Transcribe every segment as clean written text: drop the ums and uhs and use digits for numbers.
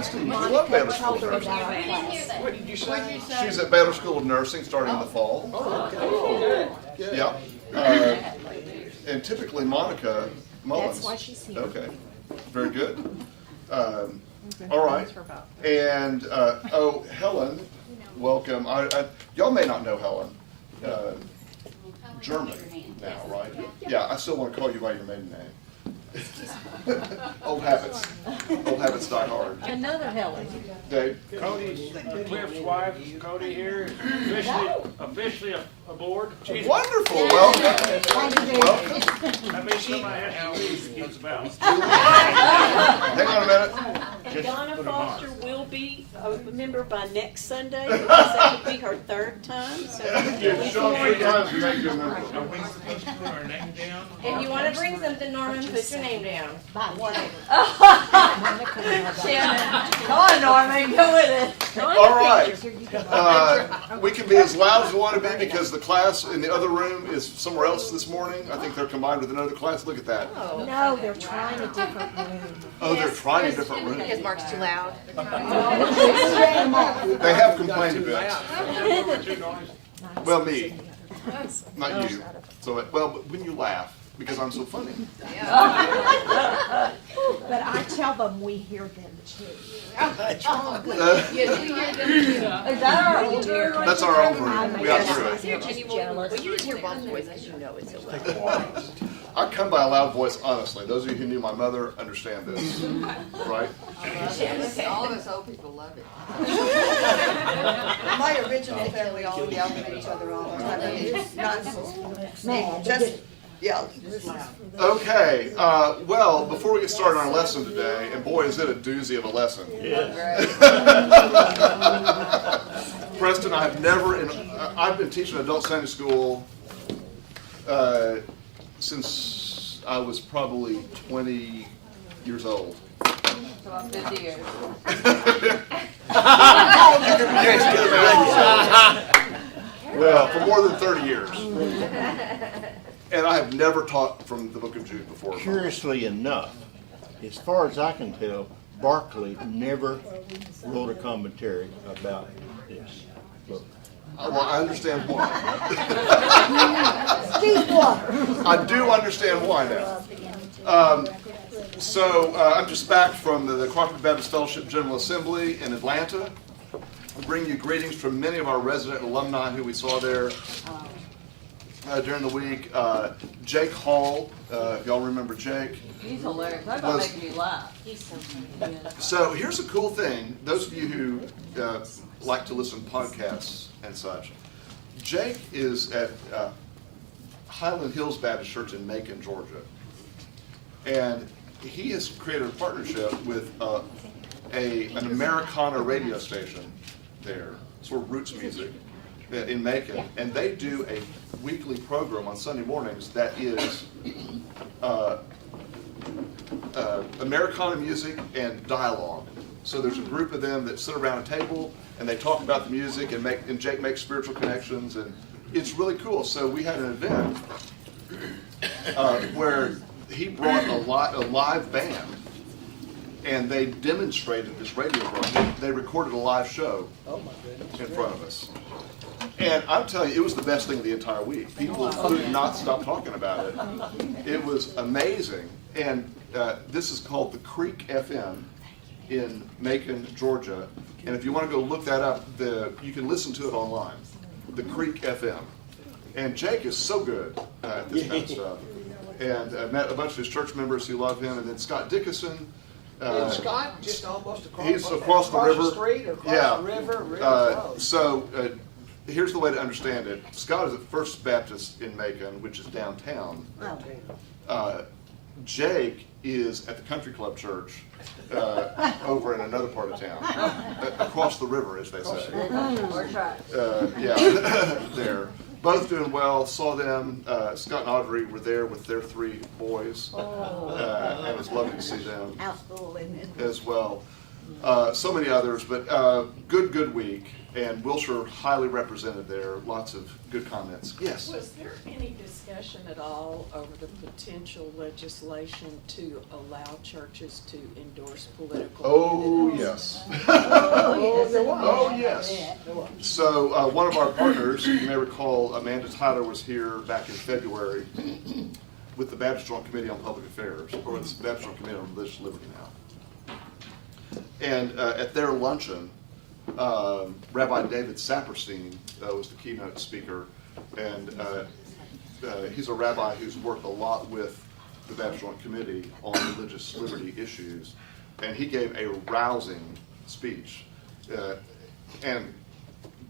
Princeton. You love Baylor School of told her Nursing. about our class. What did you say? She's at Baylor School of Nursing starting in the fall. Oh, good. Yeah. And typically Monica Mullins. That's why she's here. Okay. Very good. All right. And, oh, Helen, welcome. Y'all may not know Helen. German now, right? Yeah, I still want to call you by your maiden name. Old habits. Old habits die hard. Another Helen. Dave? Cody's, Cliff's wife, Cody here, is officially aboard. She's- Wonderful. Welcome. Welcome. I mean, somebody has to leave the kids about. Hang on a minute. Donna Foster will be a member by next Sunday, because that will be her third time, so. You show up 3 times, we make you a member. Are we supposed to put our name down? If you want to bring something, Norman, put your name down. Whatever. Come on, Norman, go with it. All right. We can be as loud as we want to be because the class in the other room is somewhere else this morning. I think they're combined with another class. Look at that. No, they're trying a different room. Oh, they're trying a different room. Because Mark's too loud. They have complained a bit. Well, me, not you. So, well, but when you laugh, because I'm so funny. But I tell them we hear them too. Yes, we hear them too. Is that our old room? That's our own room. We outgrew it. Well, you just hear Bob's voice because you know it's so loud. I come by a loud voice, honestly. Those of you who knew my mother understand this, right? All of us old people love it. My original family all yelled at each other all the time. It's not Man, just yelled. Okay, well, before we get started on our lesson today, and boy, is it a doozy of a lesson. Preston, I've been teaching adult Sunday school since I was probably 20 years old. About 50 years. Well, for more than 30 years. And I have never taught from the book of Jude before. Curiously enough, as far as I can tell, Barclay never wrote a commentary about this book. Well, I understand why. Deep water. I do understand why now. So I'm just back from the Crawford Baptist Fellowship General Assembly in Atlanta. I bring you greetings from many of our resident alumni who we saw there during the week. Jake Hall, if y'all remember Jake. He's hilarious. Talk about making me laugh. He's so funny. So here's a cool thing. Those of you who like to listen to podcasts and such, Jake is at Highland Hills Baptist Church in Macon, Georgia. And he has created a partnership with an Americana radio station there, sort of roots music in Macon. And they do a weekly program on Sunday mornings that is Americana music and dialogue. So there's a group of them that sit around a table and they talk about the music and Jake makes spiritual connections, and it's really cool. So we had an event where he brought a live band and they demonstrated this radio program. They recorded a live show in front of us. And I'm telling you, it was the best thing of the entire week. People could not stop talking about it. It was amazing. And this is called the Creek FM in Macon, Georgia. And if you want to go look that up, you can listen to it online. The Creek FM. And Jake is so good at this kind of stuff. And met a bunch of his church members who love him. And then Scott Dickinson. And Scott, just almost across. He's across the river. The street, across the river. Really close. So here's the way to understand it. Scott is at First Baptist in Macon, which is downtown. Jake is at the Country Club Church over in another part of town, across the river, as they say. Yeah, there. Both doing well. Saw them. Scott and Audrey were there with their 3 boys, and it's lovely to see them as well. So many others, but good week, and Wilshire highly represented there. Lots of good comments. Yes. Was there any discussion at all over the potential legislation to allow churches to endorse political Oh, candidates? yes. Oh, yes. So one of our partners, you may recall, Amanda Tyler was here back in February with the Baptist Joint Committee on Public Affairs, or the Baptist Joint Committee on Religious Liberty now. And at their luncheon, Rabbi David Saperstein was the keynote speaker, and he's a rabbi who's worked a lot with the Baptist Joint Committee on religious liberty issues, and he gave a rousing speech, and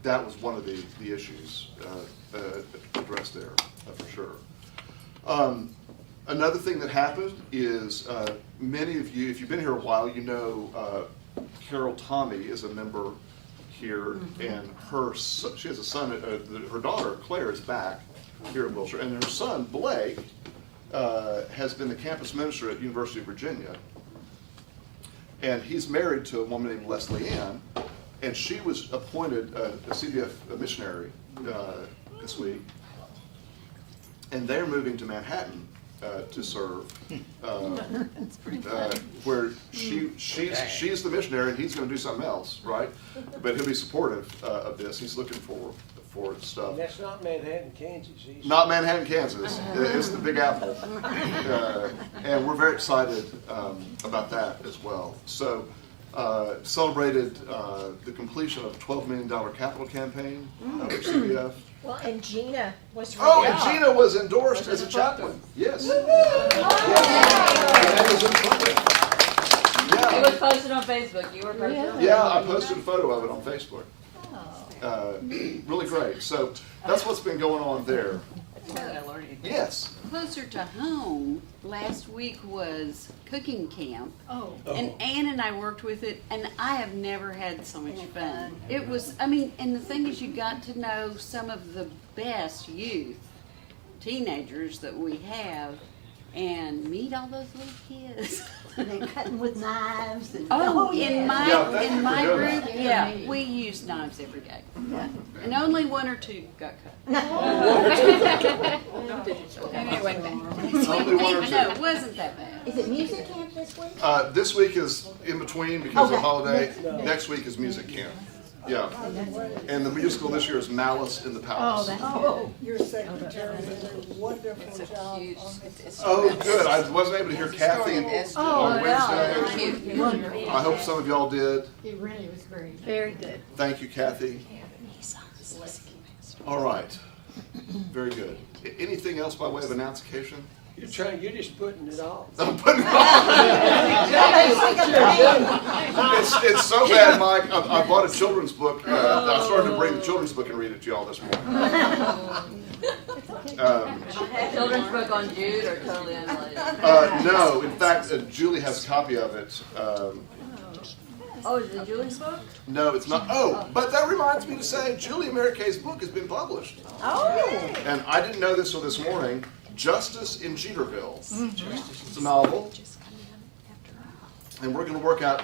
that was one of the issues addressed there, for sure. Another thing that happened is many of you, if you've been here a while, you know Carol Tommy is a member here, and she has a son, her daughter Claire is back here at Wilshire, and her son Blake has been the campus minister at University of Virginia, and he's married to a woman named Leslie Ann, and she was appointed a CBF missionary this week, and they're moving to Manhattan to serve, where she's the missionary and he's going to do something else, right? But he'll be supportive of this. He's looking for stuff. That's not Manhattan, Kansas. Not Manhattan, Kansas. It's the Big Apple, and we're very excited about that as well. So, celebrated the completion of a $12 million capital campaign for CBF. Well, and Gina was. Oh, and Gina was endorsed as a chaplain. Yes. It was posted on Facebook. You were posted on Facebook. Yeah, I posted a photo of it on Facebook. Really great. So that's what's been going on there. Yes. Closer to home, last week was cooking camp. Oh. And Ann and I worked with it, and I have never had so much fun. It was, I mean, and the thing is, you got to know some of the best youth, teenagers that we have, and meet all those little kids. And they cutting with knives and. Oh, yeah. in my good. group, yeah, we use knives every day. And only one or two got cut. Anyway, Only one or two. no, it wasn't that bad. Is it music camp this week? This week is in between because of Okay. holiday. Next week is music camp. Yeah. And the musical this year is Malice in the Palace. Your secretary did a wonderful job on this. Oh, good. I wasn't able to hear Kathy on Wednesday. Yeah. I hope some of y'all did. It really was great. Very good. Thank you, Kathy. All right. Very good. Anything else by way of annunciation? You're just putting it off. I'm putting it on. It's so bad, Mike. I bought a children's book. I started to bring the children's book and read it to y'all this morning. Children's book on Jude or totally unrelated? No, in fact, Julie has a copy of it. Oh, is it Julie's book? No, it's not. Oh, but that reminds me to say, Julie Mary Kay's book has been published. Oh. And I didn't know this until this morning. Justice in Jeterville. It's a novel. And we're going to work out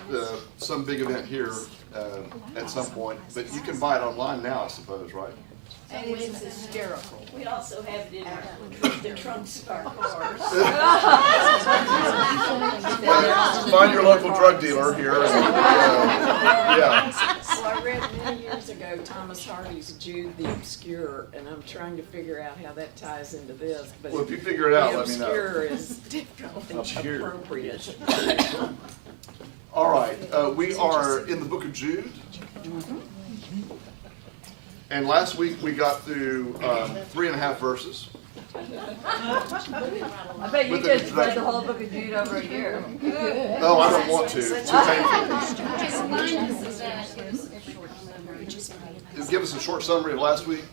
some big event here at some point. But you can buy it online now, I suppose, right? And it's hysterical. We also have it in the trunks of our cars. Find your local drug dealer here. And, yeah. Well, I read many years ago Thomas Hardy's Jude the Obscure, and I'm trying to figure out how that ties into this. But Well, if you figure it out, the let me know. obscure is definitely appropriate. All right. We are in the book of Jude. And last week we got through 3.5 verses. I bet you With could the spread introduction. the whole book of Jude over a year. Oh, I don't want to. It's too painful. Give us a short summary of last week.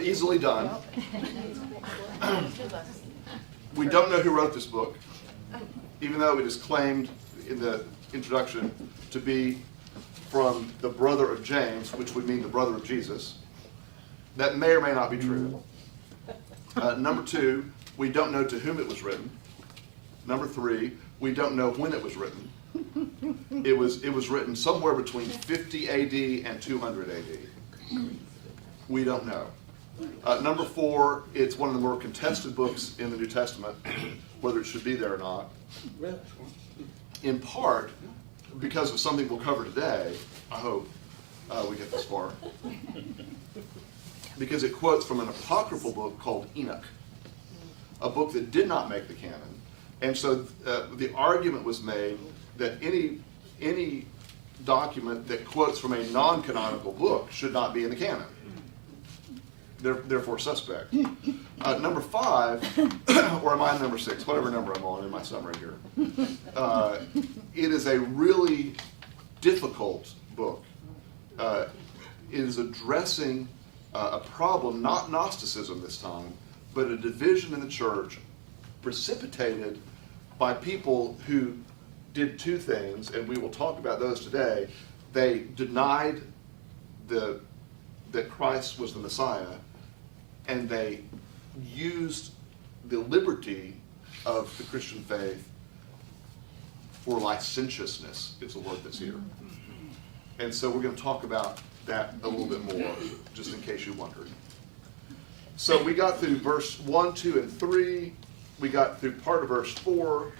Easily done. We don't know who wrote this book, even though it is claimed in the introduction to be from the brother of James, which would mean the brother of Jesus. That may or may not be true. Number 2, we don't know to whom it was written. Number 3, we don't know when it was written. It was written somewhere between 50 AD and 200 AD. We don't know. Number 4, it's one of the more contested books in the New Testament, whether it should be there or not. In part because of something we'll cover today, I hope we get this far. Because it quotes from an apocryphal book called Enoch, a book that did not make the canon. And so the argument was made that any document that quotes from a non-canonical book should not be in the canon. Therefore suspect. Number 5, or am I number 6? Whatever number I'm on in my summary here. It is a really difficult book. It is addressing a problem, not Gnosticism this time, but a division in the church precipitated by people who did 2 things, and we will talk about those today. They denied that Christ was the Messiah, and they used the liberty of the Christian faith for licentiousness, is the word that's here. And so we're going to talk about that a little bit more, just in case you wondered. So we got through verse 1, 2, and 3. We got through part of verse 4.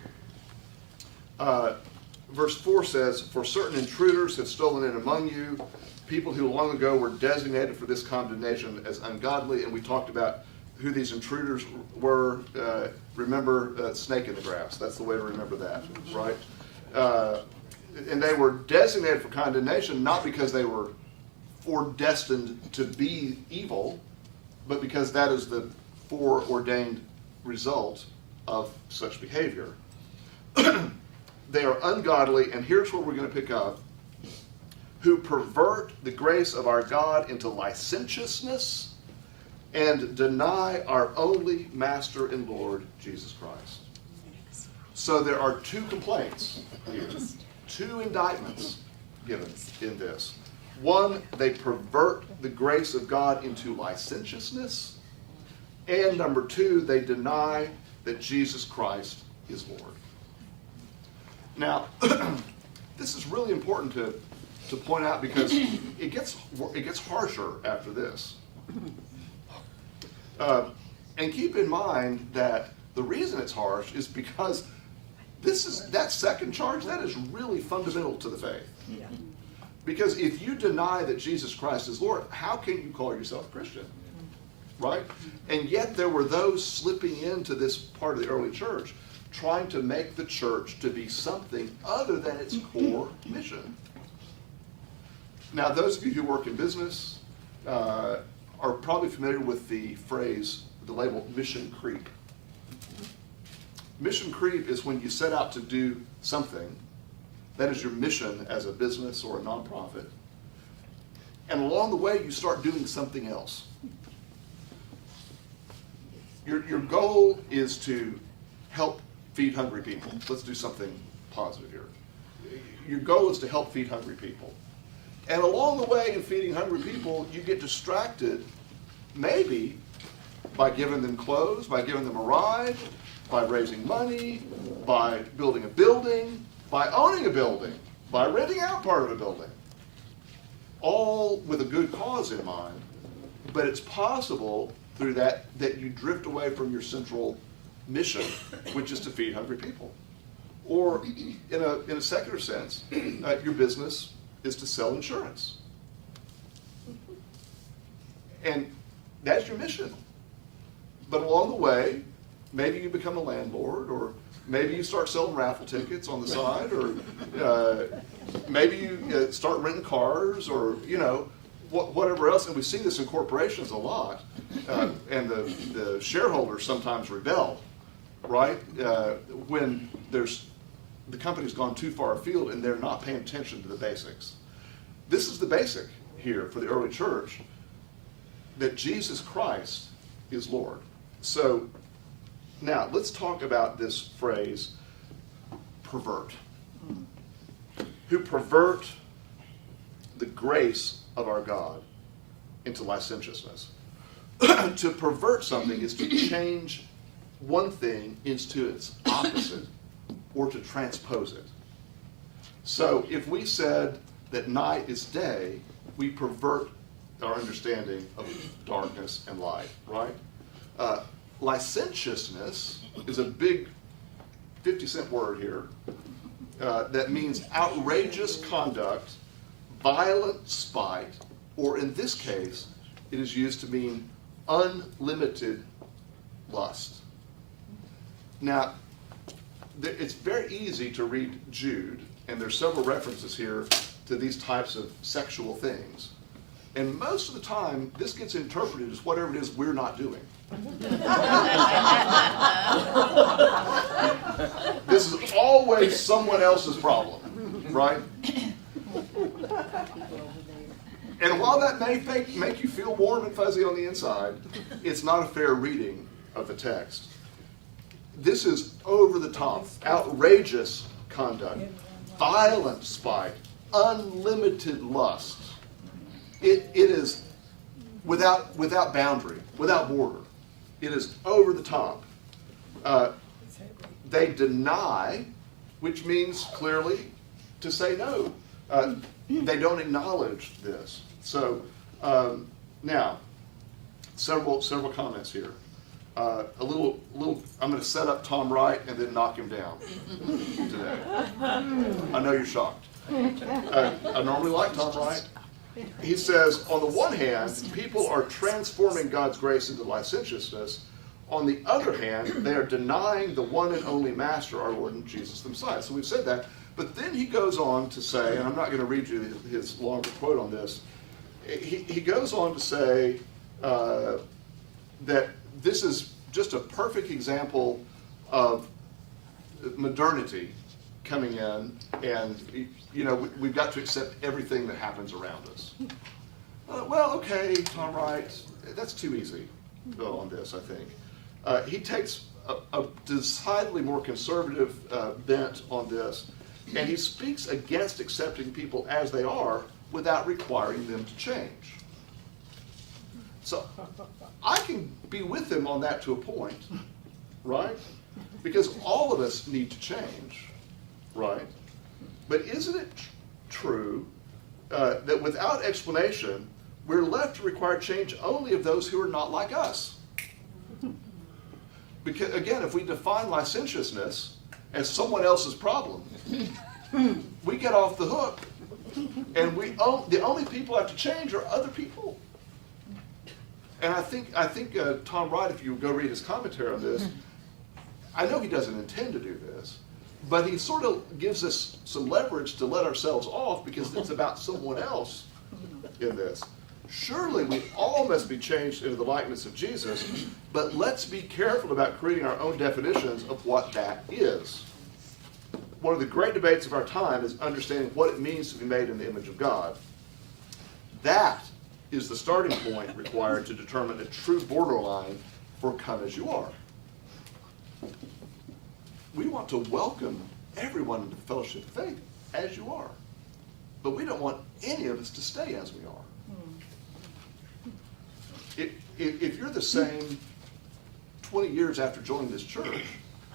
Verse 4 says, "For certain intruders have stolen in among you, people who long ago were designated for this condemnation as ungodly." And we talked about who these intruders were. Remember, snake in the grass. That's the way to remember that, right? And they were designated for condemnation not because they were foredestined to be evil, but because that is the foreordained result of such behavior. They are ungodly, and here's where we're going to pick up, who pervert the grace of our God into licentiousness and deny our only Master and Lord, Jesus Christ. So there are 2 complaints here, 2 indictments given in this. 1, they pervert the grace of God into licentiousness, and number 2, they deny that Jesus Christ is Lord. Now, this is really important to point out because it gets harsher after this. And keep in mind that the reason it's harsh is because that second charge, that is really fundamental to the faith. Yeah. Because if you deny that Jesus Christ is Lord, how can you call yourself Christian? Right? And yet there were those slipping into this part of the early church trying to make the church to be something other than its core mission. Now, those of you who work in business are probably familiar with the phrase, the label, mission creep. Mission creep is when you set out to do something, that is your mission as a business or a nonprofit, and along the way you start doing something else. Your goal is to help feed hungry people. Let's do something positive here. Your goal is to help feed hungry people. And along the way in feeding hungry people, you get distracted, maybe by giving them clothes, by giving them a ride, by raising money, by building a building, by owning a building, by renting out part of a building. All with a good cause in mind. But it's possible through that you drift away from your central mission, which is to feed hungry people. Or in a secular sense, your business is to sell insurance. And that's your mission. But along the way, maybe you become a landlord, or maybe you start selling raffle tickets on the side, or maybe you start renting cars, or whatever else. And we see this in corporations a lot, and the shareholders sometimes rebel, right? When the company's gone too far afield and they're not paying attention to the basics. This is the basic here for the early church, that Jesus Christ is Lord. So now let's talk about this phrase, pervert. Who pervert the grace of our God into licentiousness. To pervert something is to change one thing into its opposite, or to transpose it. So if we said that night is day, we pervert our understanding of darkness and light, right? Licentiousness is a big 50-cent word here that means outrageous conduct, violent spite, or in this case, it is used to mean unlimited lust. Now, it's very easy to read Jude, and there's several references here to these types of sexual things. And most of the time, this gets interpreted as whatever it is we're not doing. This is always someone else's problem, right? And while that may make you feel warm and fuzzy on the inside, it's not a fair reading of the text. This is over the top, outrageous conduct, violent spite, unlimited lust. It is without boundary, without border. It is over the top. They deny, which means clearly to say no. They don't acknowledge this. So now, several comments here. I'm going to set up Tom Wright and then knock him down today. I know you're shocked. I normally like Tom Wright. He says, on the one hand, people are transforming God's grace into licentiousness. On the other hand, they are denying the one and only Master, our Lord and Jesus the Messiah. So we've said that. But then he goes on to say, and I'm not going to read you his longer quote on this, he goes on to say that this is just a perfect example of modernity coming in, and we've got to accept everything that happens around us. Well, okay, Tom Wright, that's too easy on this, I think. He takes a decidedly more conservative bent on this, and he speaks against accepting people as they are without requiring them to change. So I can be with him on that to a point, right? Because all of us need to change, right? But isn't it true that without explanation, we're left to require change only of those who are not like us? Because, again, if we define licentiousness as someone else's problem, we get off the hook, and the only people who have to change are other people. And I think Tom Wright, if you go read his commentary on this, I know he doesn't intend to do this, but he sort of gives us some leverage to let ourselves off because it's about someone else in this. Surely we all must be changed into the likeness of Jesus, but let's be careful about creating our own definitions of what that is. One of the great debates of our time is understanding what it means to be made in the image of God. That is the starting point required to determine a true borderline for come as you are. We want to welcome everyone into the fellowship of faith as you are, but we don't want any of us to stay as we are. If you're the same 20 years after joining this church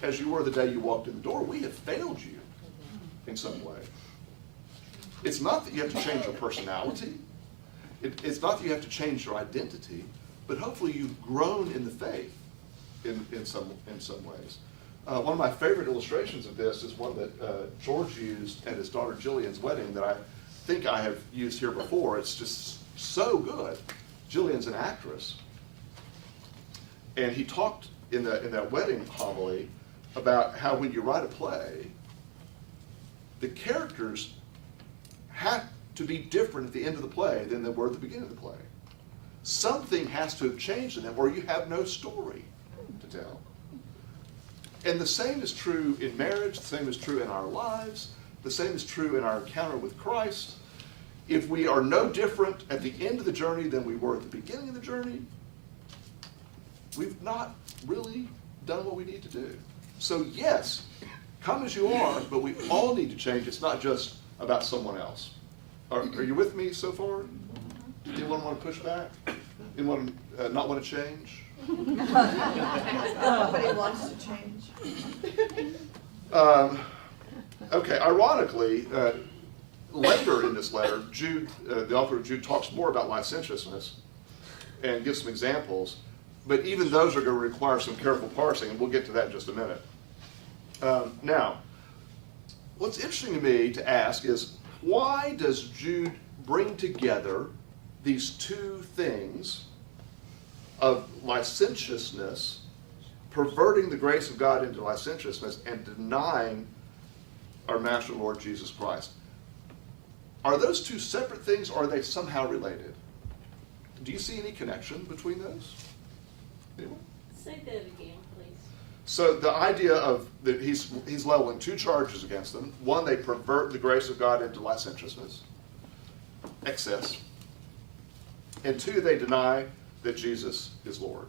as you were the day you walked in the door, we have failed you in some way. It's not that you have to change your personality. It's not that you have to change your identity, but hopefully you've grown in the faith in some ways. One of my favorite illustrations of this is one that George used at his daughter Jillian's wedding that I think I have used here before. It's just so good. Jillian's an actress. And he talked in that wedding homily about how when you write a play, the characters have to be different at the end of the play than they were at the beginning of the play. Something has to have changed in them, or you have no story to tell. And the same is true in marriage, the same is true in our lives, the same is true in our encounter with Christ. If we are no different at the end of the journey than we were at the beginning of the journey, we've not really done what we need to do. So yes, come as you are, but we all need to change. It's not just about someone else. Are you with me so far? Anyone want to push back? Anyone not want to change? Nobody wants to change. Okay, ironically, later in this letter, Jude, the author of Jude, talks more about licentiousness and gives some examples, but even those are going to require some careful parsing, and we'll get to that in just a minute. Now, what's interesting to me to ask is, why does Jude bring together these two things of licentiousness, perverting the grace of God into licentiousness, and denying our Master and Lord Jesus Christ? Are those two separate things, or are they somehow related? Do you see any connection between those? Anyone? Say that again, please. So the idea of that he's leveling two charges against them. One, they pervert the grace of God into licentiousness, excess. And two, they deny that Jesus is Lord.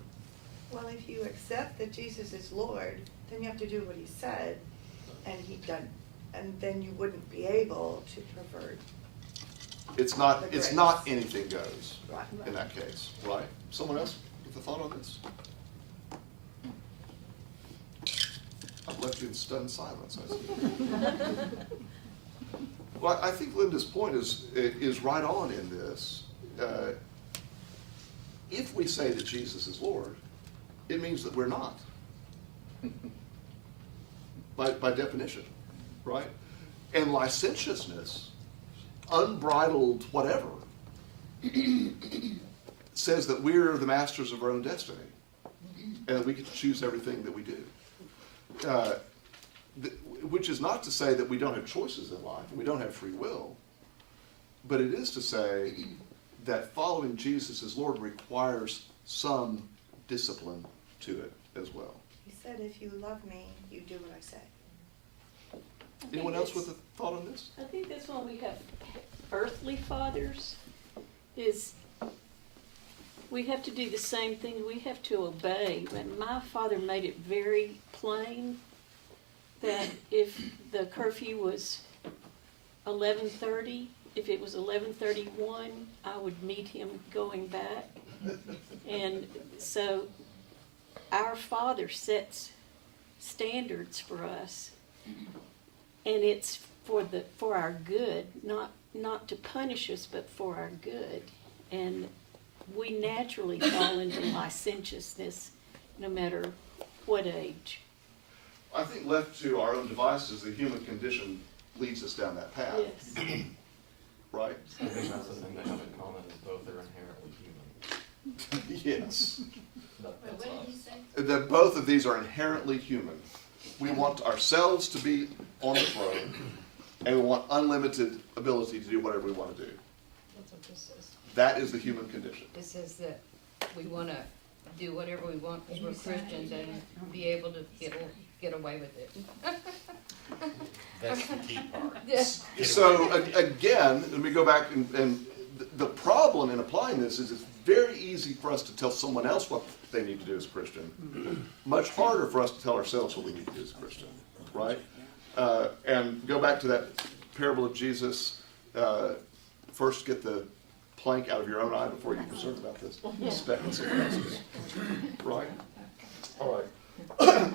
Well, if you accept that Jesus is Lord, then you have to do what he said, and he done, and then you wouldn't be able to pervert. It's not anything goes Right. in that case, right? Someone else with a thought on this? I've left you in stunned silence, I see. Well, I think Linda's point is right on in this. If we say that Jesus is Lord, it means that we're not. By definition, right? And licentiousness, unbridled whatever, says that we're the masters of our own destiny, and that we get to choose everything that we do. Which is not to say that we don't have choices in life, and we don't have free will, but it is to say that following Jesus as Lord requires some discipline to it as well. He said, if you love me, you do what I say. Anyone else with a thought on this? I think that's why we have earthly fathers, is we have to do the same thing. We have to obey. And my father made it very plain that if the curfew was 11:30, if it was 11:31, I would meet him going back. And so our Father sets standards for us, and it's for our good, not to punish us, but for our good. And we naturally fall into licentiousness, no matter what age. I think left to our own devices, the human condition leads us down that path. Yes. Right? I think that's the thing they have in common is both are inherently human. Yes. What did he say? That both of these are inherently human. We want ourselves to be on the throne, and we want unlimited ability to do whatever we want to do. That's what this says. That is the human condition. It says that we want to do whatever we want because we're Christians and be able to get away with it. That's the key part. Yes. So again, let me go back and the problem in applying this is it's very easy for us to tell someone else what they need to do as a Christian. Much harder for us to tell ourselves what we need to do as a Christian, right? And go back to that parable of Jesus. First, get the plank out of your own eye before you're concerned about this speck in someone else's, right? All right.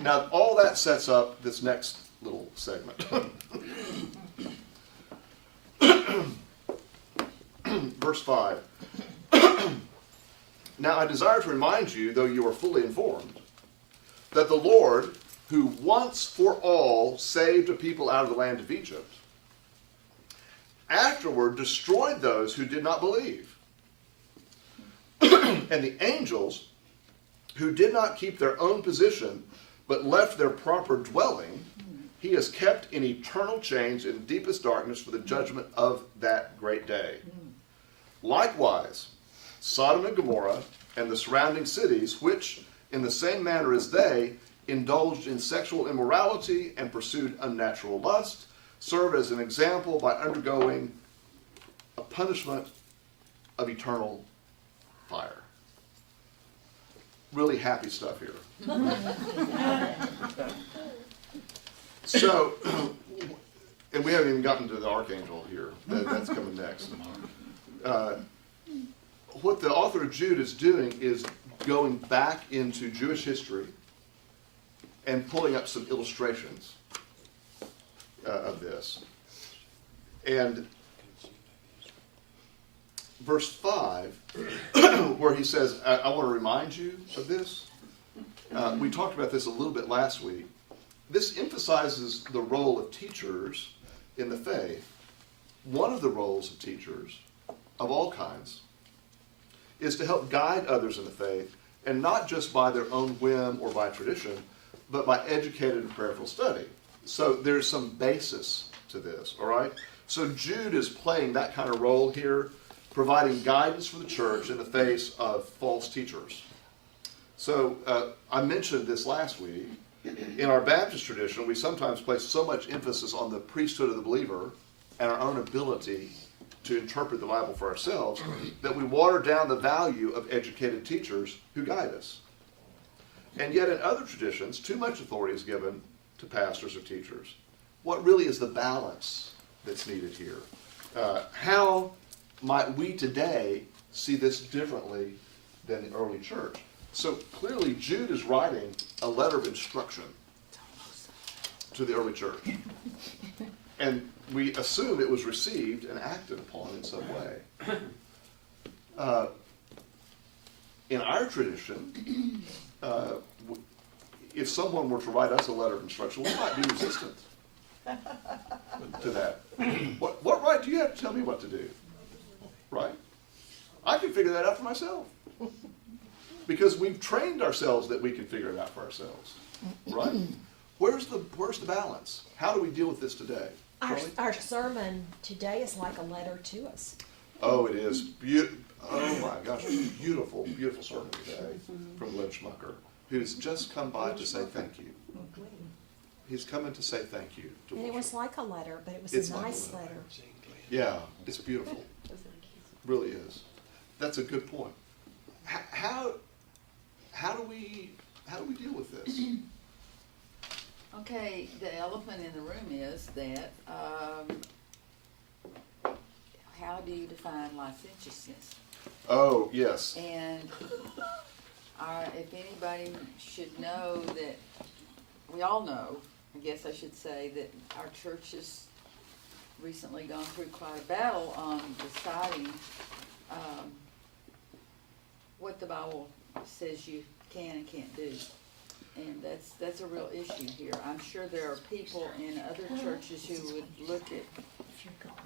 Now, all that sets up this next little segment. Verse 5. Now I desire to remind you, though you are fully informed, that the Lord, who once for all saved a people out of the land of Egypt, afterward destroyed those who did not believe. And the angels, who did not keep their own position, but left their proper dwelling, he has kept in eternal chains in deepest darkness for the judgment of that great day. Likewise, Sodom and Gomorrah and the surrounding cities, which in the same manner as they indulged in sexual immorality and pursued unnatural lust, serve as an example by undergoing a punishment of eternal fire. Really happy stuff here. So, and we haven't even gotten to the archangel here. That's coming next. What the author of Jude is doing is going back into Jewish history and pulling up some illustrations of this. And verse 5, where he says, I want to remind you of this. We talked about this a little bit last week. This emphasizes the role of teachers in the faith. One of the roles of teachers, of all kinds, is to help guide others in the faith, and not just by their own whim or by tradition, but by educated and prayerful study. So there's some basis to this, all right? So Jude is playing that kind of role here, providing guidance for the church in the face of false teachers. So I mentioned this last week. In our Baptist tradition, we sometimes place so much emphasis on the priesthood of the believer and our own ability to interpret the Bible for ourselves that we water down the value of educated teachers who guide us. And yet in other traditions, too much authority is given to pastors or teachers. What really is the balance that's needed here? How might we today see this differently than the early church? So clearly Jude is writing a letter of instruction to the early church. And we assume it was received and acted upon in some way. In our tradition, if someone were to write us a letter of instruction, we might be resistant to that. What right do you have to tell me what to do? Right? I can figure that out for myself. Because we've trained ourselves that we can figure it out for ourselves. Right? Where's the balance? How do we deal with this today? Our sermon today is like a letter to us. Oh, it is. Oh my gosh, beautiful, beautiful sermon today from Lynn Schmucker, who's just come by to say thank you. He's coming to say thank you to And it Wilshire. was like a letter, but it was It's a like a nice letter. letter. Yeah, it's beautiful. Really is. That's a good point. How do we deal with this? Okay, the elephant in the room is that, how do you define licentiousness? Oh, yes. And if anybody should know that, we all know, I guess I should say, that our church has recently gone through quite a battle on deciding what the Bible says you can and can't do. And that's a real issue here. I'm sure there are people in other churches who would look at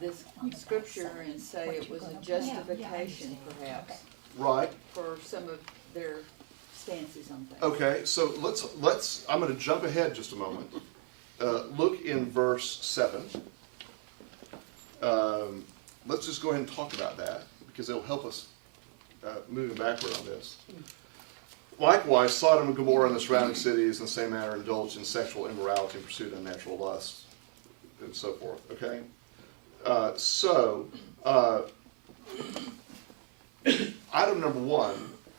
this scripture and say it was a justification, perhaps, Right. for some of their stances on things. Okay, so let's I'm going to jump ahead just a moment. Look in verse 7. Let's just go ahead and talk about that, because it'll help us moving backward on this. Likewise, Sodom and Gomorrah and the surrounding cities in the same manner indulged in sexual immorality and pursued unnatural lusts, and so forth. Okay? Item number 1,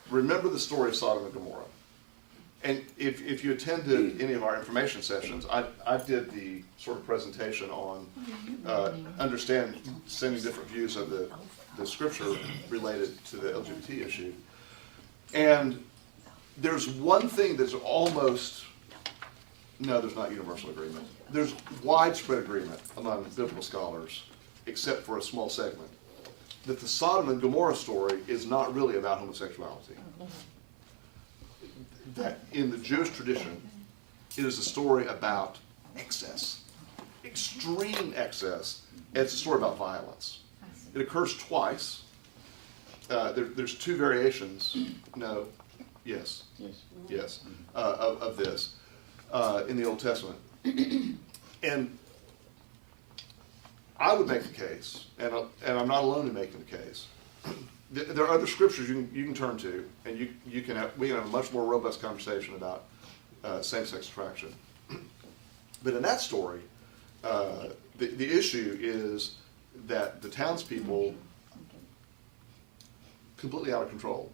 remember the story of Sodom and Gomorrah. And if you attended any of our information sessions, I did the sort of presentation on understanding different views of the scripture related to the LGBT issue. And there's one thing that's almost, no, there's not universal agreement. There's widespread agreement among biblical scholars, except for a small segment, that the Sodom and Gomorrah story is not really about homosexuality. That in the Jewish tradition, it is a story about excess, extreme excess. It's a story about violence. It occurs twice. There's 2 variations. No. Yes. Yes. Of this in the Old Testament. And I would make the case, and I'm not alone in making the case. There are other scriptures you can turn to, and we can have a much more robust conversation about same-sex attraction. But in that story, the issue is that the townspeople completely out of control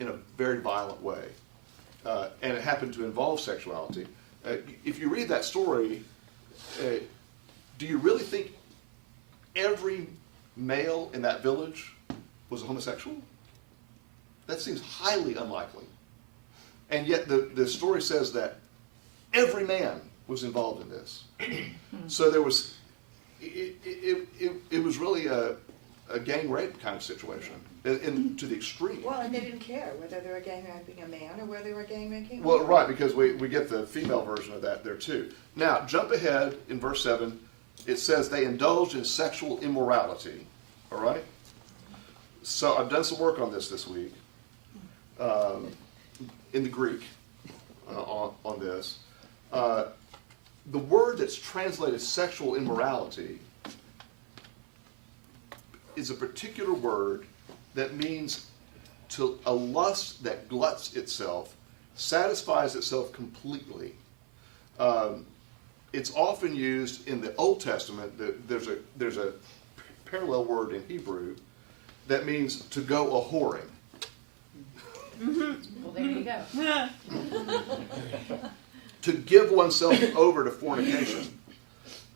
in a very violent way, and it happened to involve sexuality. If you read that story, do you really think every male in that village was a homosexual? That seems highly unlikely. And yet the story says that every man was involved in this. So there was, it was really a gang rape kind of situation, to the extreme. Well, and they didn't care whether they were gang raping a man or whether they were gang raping a Well, woman. right, because we get the female version of that there too. Now, jump ahead in verse 7. It says they indulged in sexual immorality. All right? So I've done some work on this week in the Greek on this. The word that's translated sexual immorality is a particular word that means to a lust that gluts itself, satisfies itself completely. It's often used in the Old Testament. There's a parallel word in Hebrew that means to go a whoring. Well, there you go. To give oneself over to fornication.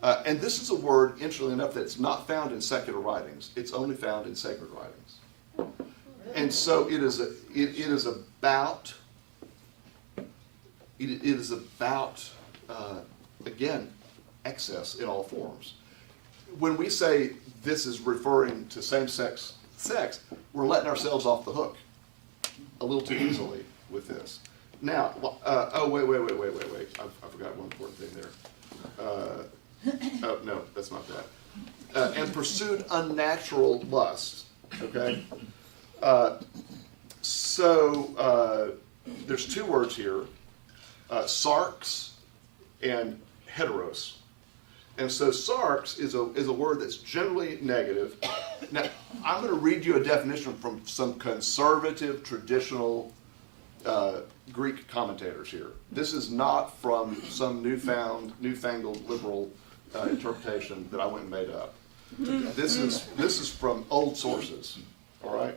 And this is a word, interestingly enough, that's not found in secular writings. It's only found in sacred writings. And so it is about again, excess in all forms. When we say this is referring to same-sex sex, we're letting ourselves off the hook a little too easily with this. Now, wait. I forgot one important thing there. No, that's not that. And pursued unnatural lust. Okay? So there's two words here, sarx and heteros. And so sarx is a word that's generally negative. Now, I'm going to read you a definition from some conservative, traditional Greek commentators here. This is not from some newfangled liberal interpretation that I went and made up. This is from old sources. All right.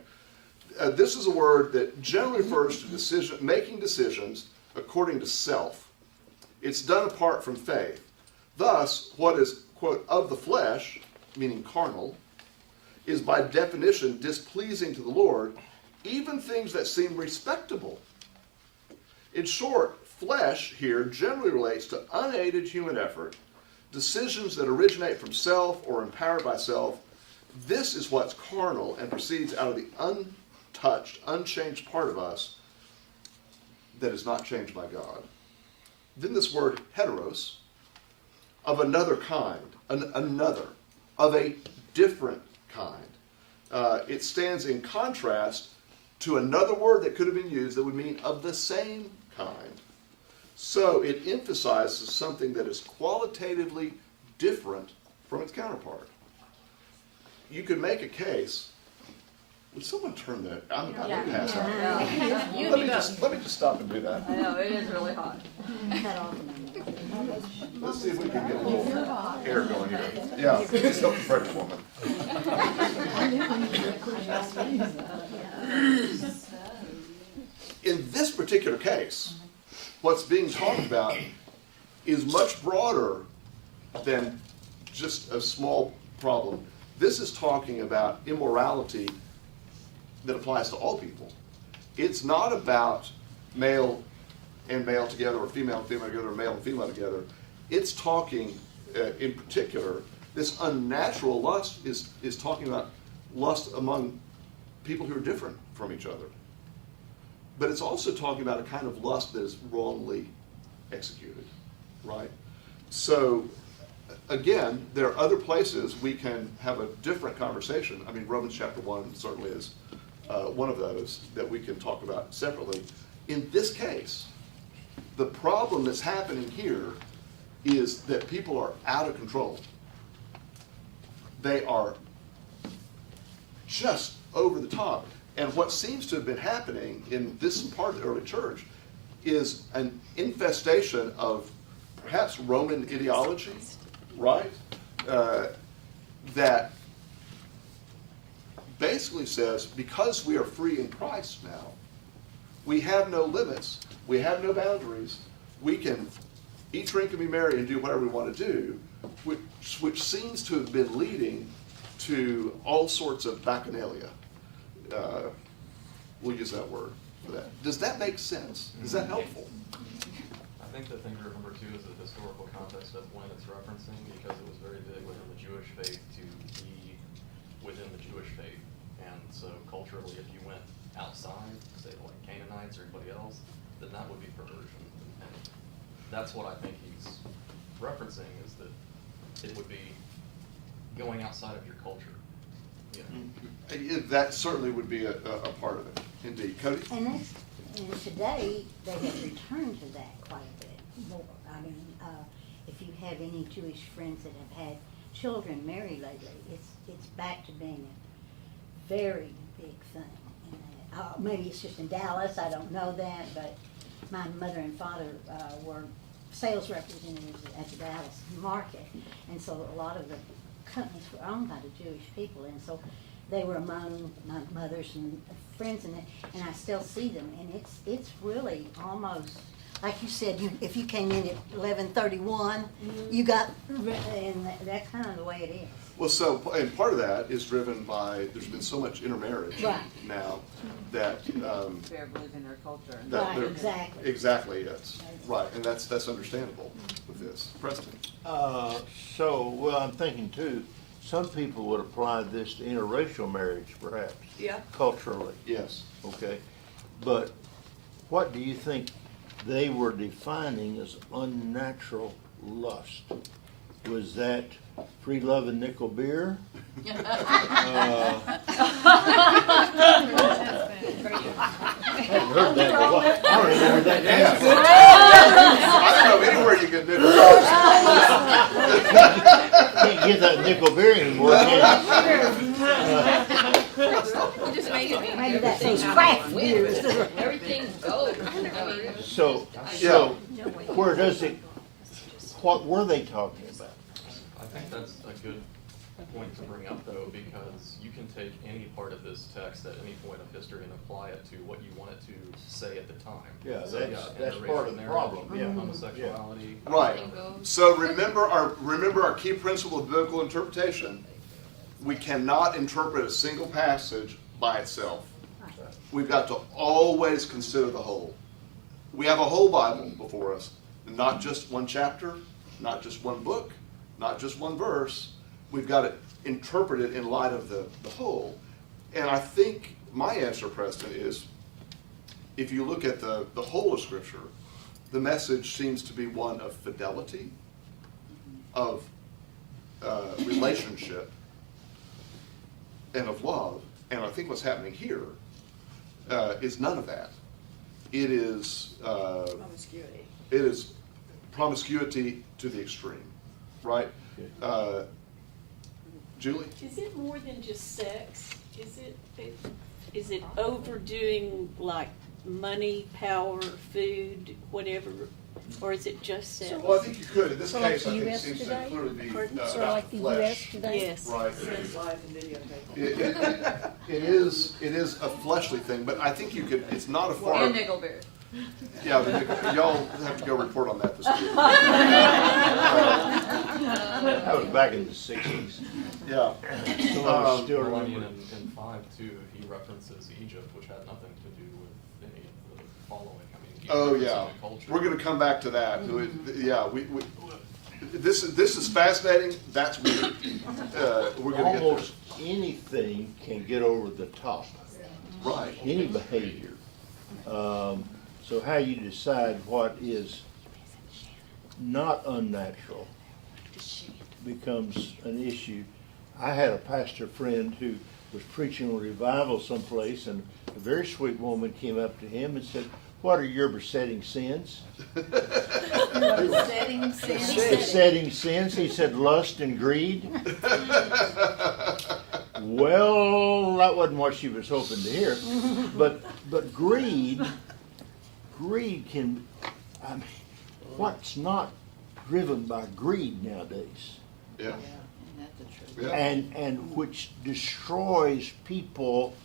This is a word that generally refers to making decisions according to self. It's done apart from faith. Thus, what is, quote, of the flesh, meaning carnal, is by definition displeasing to the Lord, even things that seem respectable. In short, flesh here generally relates to unaided human effort, decisions that originate from self or empowered by self. This is what's carnal and proceeds out of the untouched, unchanged part of us that is not changed by God. Then this word heteros, of another kind, of a different kind. It stands in contrast to another word that could have been used that would mean of the same kind. So it emphasizes something that is qualitatively different from its counterpart. You could make a case. Would someone turn that? I'm about to pass out. Yeah. Let me just stop and do that. I know, it is really hot. Let's see if we can get a little air going here. Yeah, just help the pregnant woman. In this particular case, what's being talked about is much broader than just a small problem. This is talking about immorality that applies to all people. It's not about male and male together, or female and female together, or male and female together. It's talking, in particular, this unnatural lust is talking about lust among people who are different from each other. But it's also talking about a kind of lust that is wrongly executed, right? So, again, there are other places we can have a different conversation. I mean, Romans chapter 1 certainly is one of those that we can talk about separately. In this case, the problem that's happening here is that people are out of control. They are just over the top. And what seems to have been happening in this part of the early church is an infestation of perhaps Roman ideology, right? That basically says, because we are free in Christ now, we have no limits, we have no boundaries, we can eat, drink, and be merry and do whatever we want to do, which seems to have been leading to all sorts of bacchanalia. We'll use that word for that. Does that make sense? Is that helpful? I think the thing to remember too is the historical context of when it's referencing, because it was very big within the Jewish faith to be within the Jewish that's what I think he's referencing, is that it would be going outside of your culture. You know? That certainly would be a part of it, indeed. Cody? And today, they have returned to that quite a bit more. I mean, if you have any Jewish friends that have had children married lately, it's back to being a very big thing. And, maybe it's just in Dallas, I don't know that, but my mother and father were sales representatives at the Dallas market, and so a lot of the companies were owned by the Jewish people, and so they were among my mother's and friends, and I still see them, and it's really almost like you said. If you came in at 11:31, you got, and that's kind of the way it is. Well, and part of that is driven by, there's been so much intermarriage now that. Fear of losing their culture. Right, exactly. Exactly, yes. Right, and that's understandable with this. Preston? Well, I'm thinking too, some people would apply this to interracial marriage, perhaps. Yeah. Culturally. Yes. Okay. But what do you think they were defining as unnatural lust? Was that free love and nickel beer? I haven't heard that in a while. I don't even know where that is. I don't know anywhere you can nickel. Can't get that nickel beer anymore, can You just made it mean Maybe that's everything those craft wins. beers. Everything goes. So where does it, what were they talking about? I think that's a good point to bring up, though, because you can take any part of this text at any point of history and apply it to what you want it to say at the time. Yeah, So, that's interracial part of the marriage, problem, yeah. homosexuality. Right. So remember our key principle of biblical interpretation. We cannot interpret a single passage by itself. We've got to always consider the whole. We have a whole Bible before us, not just one chapter, not just one book, not just one verse. We've got to interpret it in light of the whole. And I think my answer, Preston, is if you look at the whole of Scripture, the message seems to be one of fidelity, of relationship, and of love. And I think what's happening here is none of that. It is Promiscuity. It is promiscuity to the extreme, right? Julie? Is it more than just sex? Is it overdoing like money, power, food, whatever, or is it just sex? Well, I think you could. In this So case, like I the think it US seems to today? clearly be Sort of about like the flesh. US today? Yes. Right. Says live and videotape. It is a fleshly thing, but I think you could. It's not a far. And nickel beer. Yeah, y'all have to go report on that this week. That was back in the 60s. Yeah. Still Well, I mean, remember. in 5:2, he references Egypt, which had nothing to do with any of the following. I mean, he's Oh referencing yeah, the culture. we're going to come back to that. Yeah, this is fascinating. That's weird. We're going to get Almost anything can get over the top. there. Right. Any behavior. So how you decide what is not unnatural becomes an issue. I had a pastor friend who was preaching a revival someplace, and a very sweet woman came up to him and said, "What are your besetting sins?" Besetting sins. Besetting sins? He said, "Lust and greed." Well, that wasn't what she was hoping to hear. But greed can, I mean, what's not driven by greed nowadays? Yeah. That's the truth. Yeah. And which destroys people,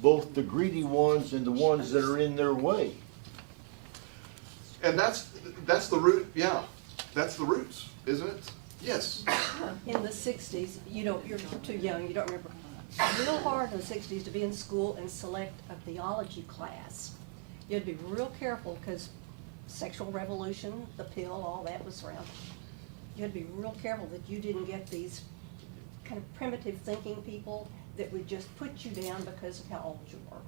both the greedy ones and the ones that are in their way. And that's the root. Yeah, that's the roots, isn't it? Yes. In the 60s, you're too young, you don't remember. It's real hard in the 60s to be in school and select a theology class. You had to be real careful because sexual revolution, the pill, all that was around. You had to be real careful that you didn't get these kind of primitive thinking people that would just put you down because of how old you were.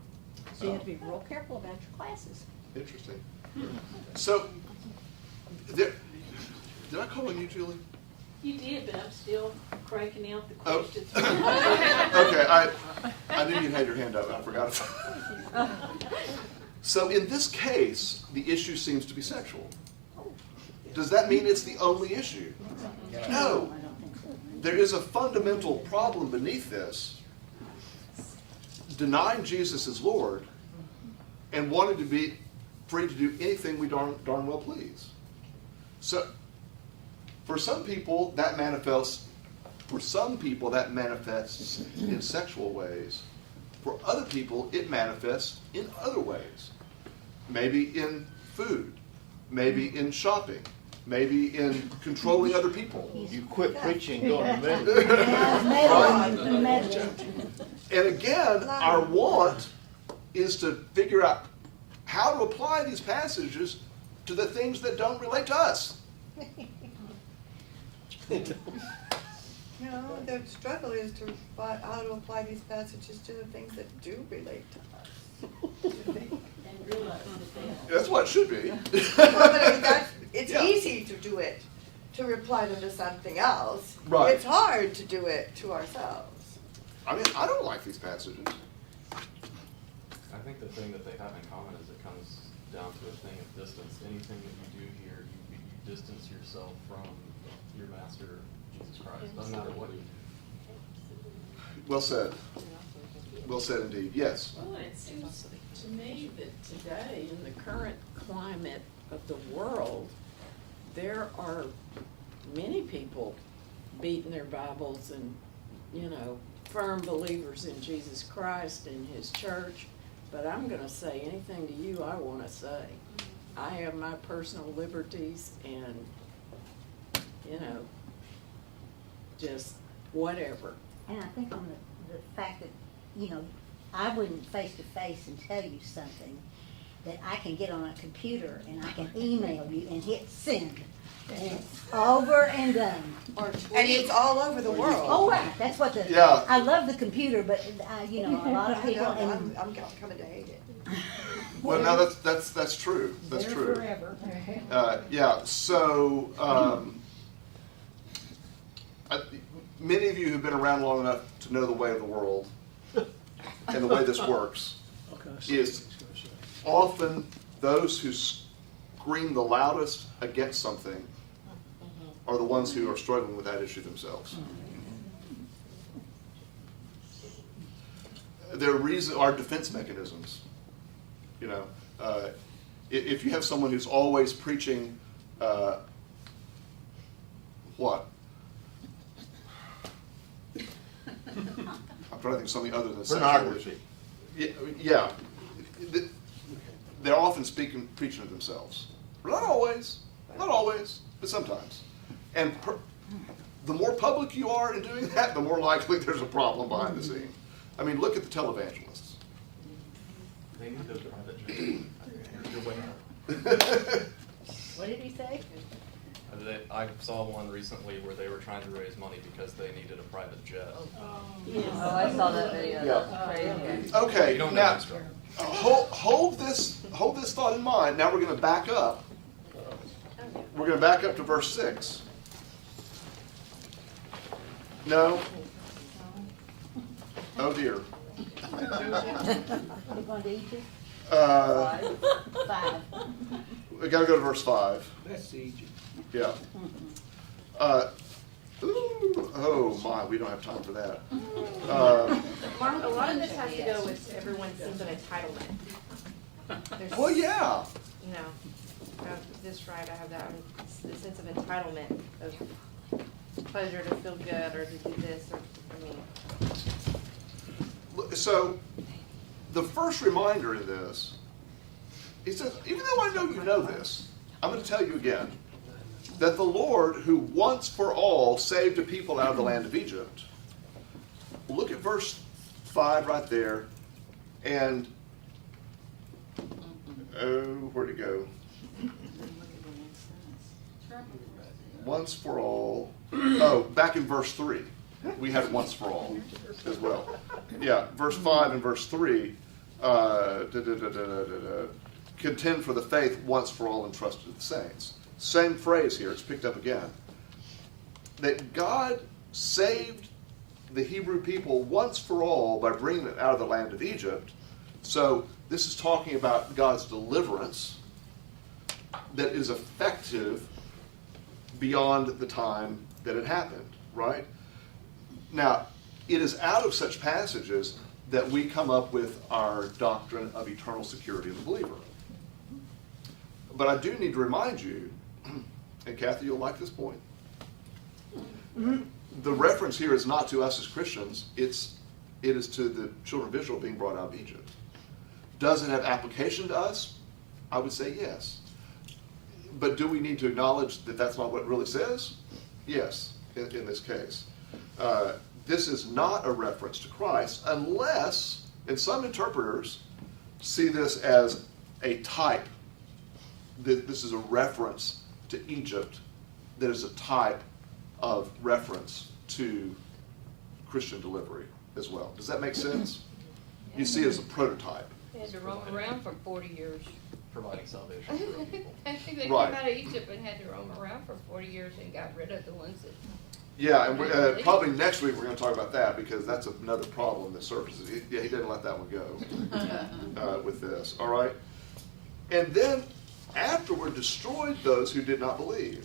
So you had to be real careful about your classes. Interesting. So Did I call on you, Julie? You did, but I'm still cranking out the Oh. questions. Okay, I knew you had your hand up. I forgot it. So in this case, the issue seems to be sexual. Does that mean it's the only issue? No. There is a fundamental problem beneath this. Denying Jesus as Lord and wanting to be free to do anything we darn well please. So, for some people that manifests in sexual ways. For other people, it manifests in other ways. Maybe in food, maybe in shopping, maybe in controlling other people. You quit preaching, go to bed. And again, our want is to figure out how to apply these passages to the things that don't relate to us. You know, the struggle is to find how to apply these passages to the things that do relate to us. And realize that That's what it should be. Well, but I mean, it's Yeah. easy to do it, to reply them to something else. Right. It's hard to do it to ourselves. I mean, I don't like these passages. I think the thing that they have in common is it comes down to a thing of distance. Anything that you do here, you distance yourself from your master, Jesus Christ. Doesn't matter what you do. Well said. Well said indeed. Yes. Well, it seems to me that today, in the current climate of the world, there are many people beating their Bibles and, you know, firm believers in Jesus Christ and His church. But I'm going to say anything to you I want to say. I have my personal liberties and, you know, just whatever. And I think on the fact that, you know, I wouldn't face to face and tell you something that I can get on a computer and I can email you and hit send. And it's over and done. And it's all over the world. Oh, right, that's what the, Yeah. I love the computer, but, you know, a lot of I people, know, and I'm coming to hate it. Well, now that's true. That's they're true. forever. Yeah. So many of you who've been around long enough to know the way of the world and the way this works is often those who scream the loudest against something are the ones who are struggling with that issue themselves. There are defense mechanisms. You know, if you have someone who's always preaching, what? I'm trying to think of something other than sexual. Pornography. Yeah. They're often preaching to themselves. Not always, but sometimes. And the more public you are in doing that, the more likely there's a problem behind the scene. I mean, look at the televangelists. They need those private jets. You're way out. What did he say? I saw one recently where they were trying to raise money because they needed a private jet. Oh, I saw that video. Yeah. That's crazy. Okay, You don't know now that story. hold this thought in mind. Now we're going to back up. We're going to back up to verse 6. No? Oh dear. We're going to Egypt? 5. We got to go to verse 5. That's Egypt. Yeah. Oh my, we don't have time for that. Mark, a lot of this has to go with everyone's sense of entitlement. There's, Well, yeah. you know, I have this right, I have that, and it's the sense of entitlement of pleasure to feel good or to do this, or, I mean. So, the first reminder in this, he says, even though I know you know this, I'm going to tell you again, that the Lord, who once for all saved a people out of the land of Egypt, look at verse 5 right there, and, oh, where'd it go? Once for all, oh, back in verse 3, we had once for all as well. Yeah, verse 5 and verse 3, contend for the faith once for all entrusted to the saints. same phrase here, it's picked up again, that God saved the Hebrew people once for all by bringing them out of the land of Egypt. So this is talking about God's deliverance that is effective beyond the time that it happened, right? Now, it is out of such passages that we come up with our doctrine of eternal security of the believer. But I do need to remind you, and Kathy, you'll like this point, the reference here is not to us as Christians, it is to the children of Israel being brought out of Egypt. Does it have application to us? I would say yes. But do we need to acknowledge that that's not what it really says? Yes, in this case. This is not a reference to Christ unless, and some interpreters see this as a type. This is a reference to Egypt that is a type of reference to Christian delivery as well. Does that make sense? You see it as a prototype. They had to roam around for 40 years. Providing salvation for people. I think they Right. came out of Egypt and had to roam around for 40 years and got rid of the ones that. Yeah, and probably next week we're going to talk about that because that's another problem that surfaces. He didn't let that one go with this. All right? And then afterward destroyed those who did not believe.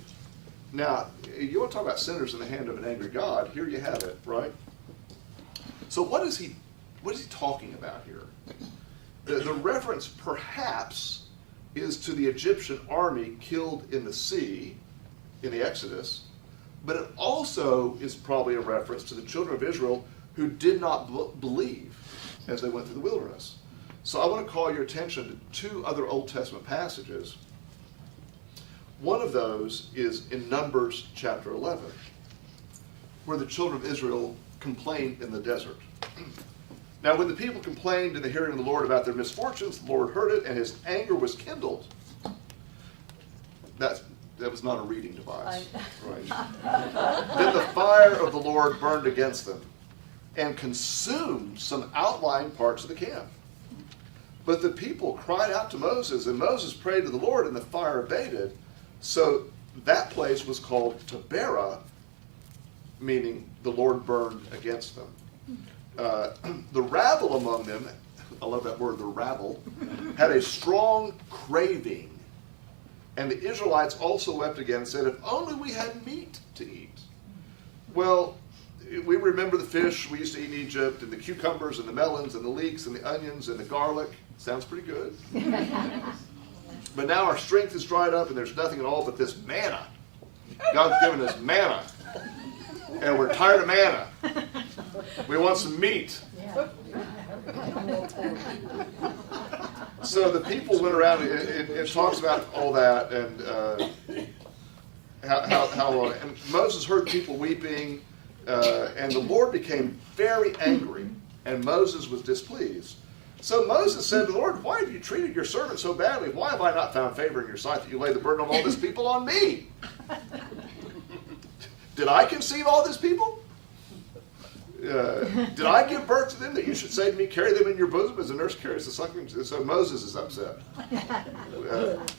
Now, you want to talk about sinners in the hand of an angry God. Here you have it, right? So what is he talking about here? The reference perhaps is to the Egyptian army killed in the sea in the Exodus, but it also is probably a reference to the children of Israel who did not believe as they went through the wilderness. So I want to call your attention to two other Old Testament passages. One of those is in Numbers chapter 11, where the children of Israel complained in the desert. Now, when the people complained in the hearing of the Lord about their misfortunes, the Lord heard it, and his anger was kindled. That was not a reading device. Right. Then the fire of the Lord burned against them and consumed some outlying parts of the camp. But the people cried out to Moses, and Moses prayed to the Lord, and the fire abated. So that place was called Taberah, meaning the Lord burned against them. The rabble among them, I love that word, the rabble, had a strong craving. And the Israelites also wept again and said, if only we had meat to eat. Well, we remember the fish we used to eat in Egypt, and the cucumbers and the melons and the leeks and the onions and the garlic. Sounds pretty good. But now our strength is dried up and there's nothing at all but this manna. God's given us manna. And we're tired of manna. We want some meat. So the people went around, it talks about all that and how and Moses heard people weeping, and the Lord became very angry, and Moses was displeased. So Moses said to the Lord, why have you treated your servant so badly? Why have I not found favor in your sight that you lay the burden of all this people on me? Did I conceive all this people? Did I give birth to them that you should say to me, carry them in your bosom as a nurse carries the suckling? So Moses is upset.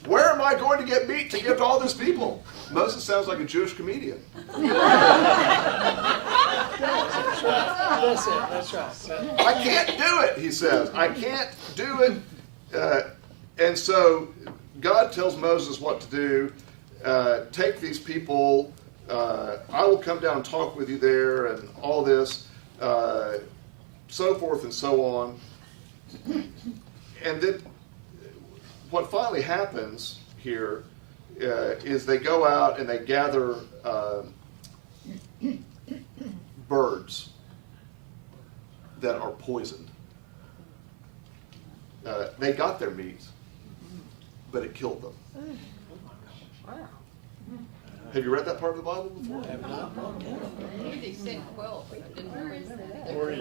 Where am I going to get meat to give to all these people? Moses sounds like a Jewish comedian. That's right. I can't do it, he says. I can't do it. And so God tells Moses what to do. Take these people. I will come down and talk with you there and all this, so forth and so on. And then what finally happens here is they go out and they gather birds that are poisoned. They got their meat, but it killed them. Have you read that part of the Bible before? They sent 12, but I didn't read that. Where is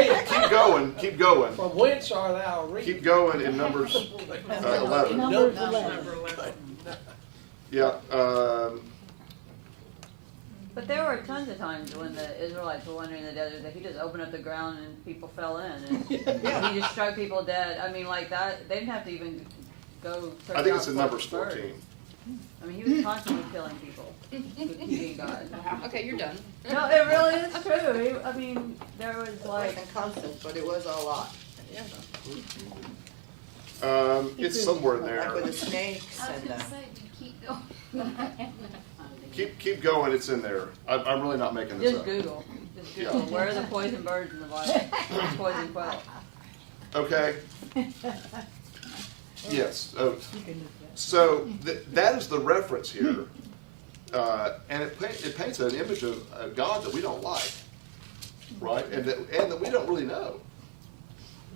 that? Keep going, keep going. From whence art thou reaping? Keep going in Numbers 11. Numbers 11. Yeah. But there were tons of times when the Israelites were wandering in the desert that he just opened up the ground and people fell in. And he just struck people dead. I mean, like that, they didn't have to even go. I think it's in Numbers first. 14. I mean, he was constantly killing people with being God. Okay, you're done. No, it really is true. I mean, there was It like, wasn't constant, but it was a lot. It's somewhere in Like there. with the snakes and the. Keep going, it's in there. I'm really not making this just up. Google. Just Google, Yeah. where are the poison birds in the Bible? Poison quail. Okay? Yes. So that is the reference here. And it paints an image of a God that we don't like, right? And that we don't really know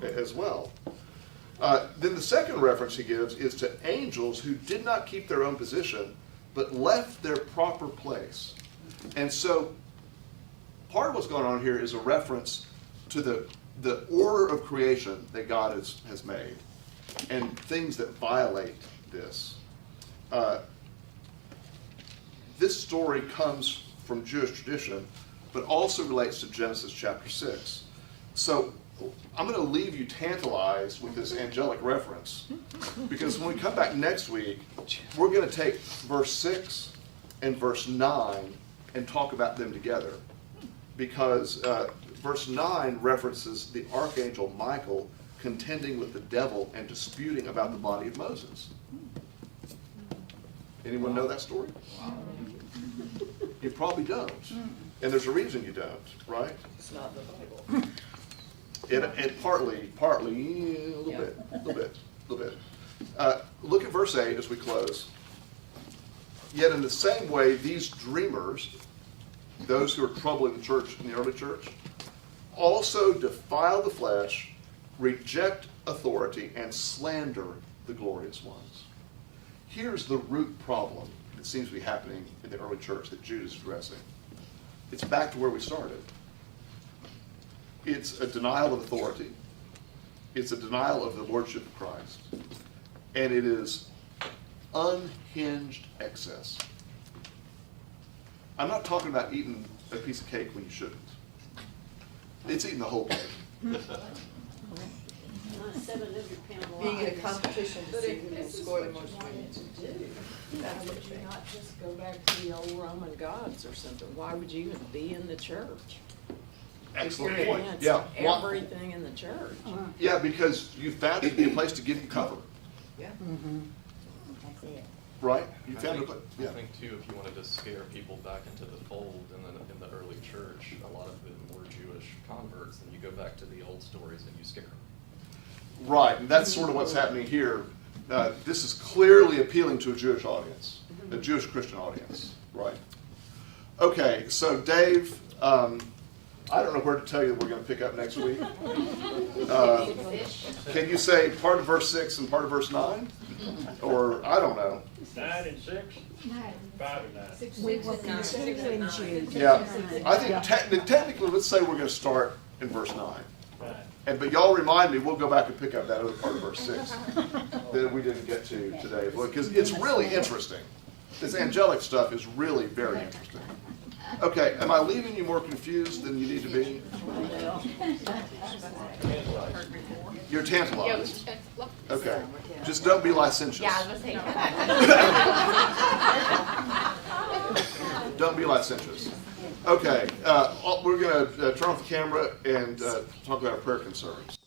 as well. Then the second reference he gives is to angels who did not keep their own position, but left their proper place. And so part of what's going on here is a reference to the order of creation that God has made and things that violate this. This story comes from Jewish tradition, but also relates to Genesis chapter 6. So I'm going to leave you tantalized with this angelic reference, because when we come back next week, we're going to take verse 6 and verse 9 and talk about them together. Because verse 9 references the archangel Michael contending with the devil and disputing about the body of Moses. Anyone know that story? You probably don't. And there's a reason you don't, right? It's not the Bible. And partly, a little bit. Look at verse 8 as we close. Yet in the same way, these dreamers, those who are troubling the church in the early church, also defile the flesh, reject authority, and slander the glorious ones. Here's the root problem that seems to be happening in the early church that Jude is addressing. It's back to where we started. It's a denial of authority. It's a denial of the lordship of Christ. And it is unhinged excess. I'm not talking about eating a piece of cake when you shouldn't. It's eating the whole cake. 700-pound Being in a line. competition to see who can score the most wins. Why would you not just go back to the old Roman gods or something? Why would you even be in the church? Excellent If you're point. against Yeah. everything in the church. Yeah, because you found it to be a place to give you cover, Yeah. That's it. right? You I found think, a place. I Yeah. think too, if you wanted to scare people back into the fold in the early church, a lot of them were Jewish converts, and you go back to the old stories and you scare them. Right, and that's sort of what's happening here. This is clearly appealing to a Jewish audience, a Jewish Christian audience, right? Okay, so Dave, I don't know where to tell you that we're going to pick up next week. Can you say part of verse 6 and part of verse 9? Or, I don't know. 9 and 6? 5 and 9. We will continue in Jude. Yeah, I think technically, let's say we're going to start in verse 9. But y'all remind me, we'll go back and pick up that other part of verse 6 that we didn't get to today. Because it's really interesting. This angelic stuff is really very interesting. Okay, am I leaving you more confused than you need to be? You're tantalized. Okay, just don't be licentious. Yeah, I was gonna say. Don't be licentious. Okay, we're going to turn off the camera and talk about our prayer concerns.